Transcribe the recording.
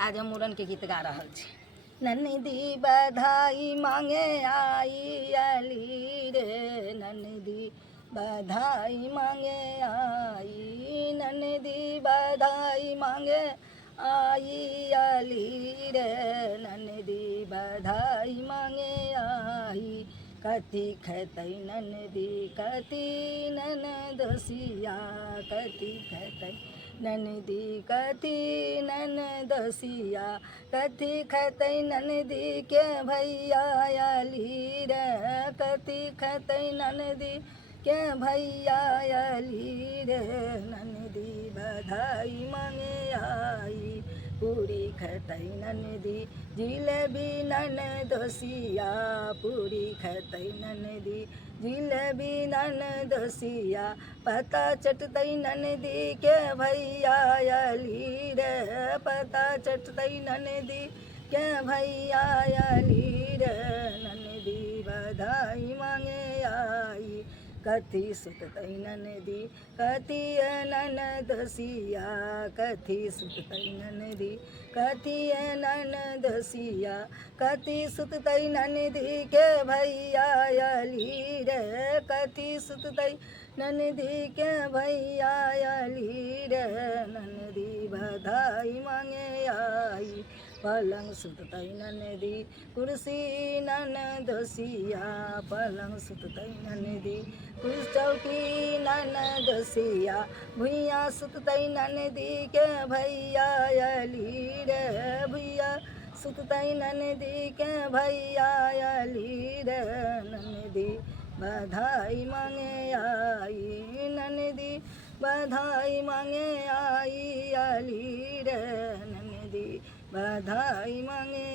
आज हम मुड़न के गीत गा रहल छी। ननदी बधाई मांगे आई अली रे, ननदी बधाई मांगे आई, ननदी बधाई मांगे आई अली रे, ननदी बधाई मांगे आई। कथी खैतै ननदी कथी ननदोसिया, कथी खैतै ननदी कथी ननदोसिया, कथी खैतै ननदी के भैया अली रे, कथी खैतै ननदी के भैया अली रे, ननदी बधाई मांगे आई। पूरी खैतै ननदी जिलेबी ननदोसिया, पूरी खैतै ननदी जिलेबी ननदोसिया, पता चटतै ननदी के भैया अली रे, पता चटतै ननदी के भैया अली रे, ननदी बधाई मांगे आई। कथी सुततै ननदी कथी ननदोसिया, कथी सुततै ननदी कथी ननदोसिया, कथी सुततै ननदी के भैया अली रे, कथी सुततै ननदी के भैया अली रे, ननदी बधाई मांगे आई। पलंग सुततै ननदी कुर्सी ननदोसिया, पलंग सुततै ननदी कुर्सी चौकी ननदोसिया, भुइयाँ सुततै ननदी के भैया अली रे, भुइयाँ सुततै ननदी के भैया अली रे, ननदी बधाई मांगे आई, ननदी बधाई मांगे आई अली रे, ननदी बधाई मांगे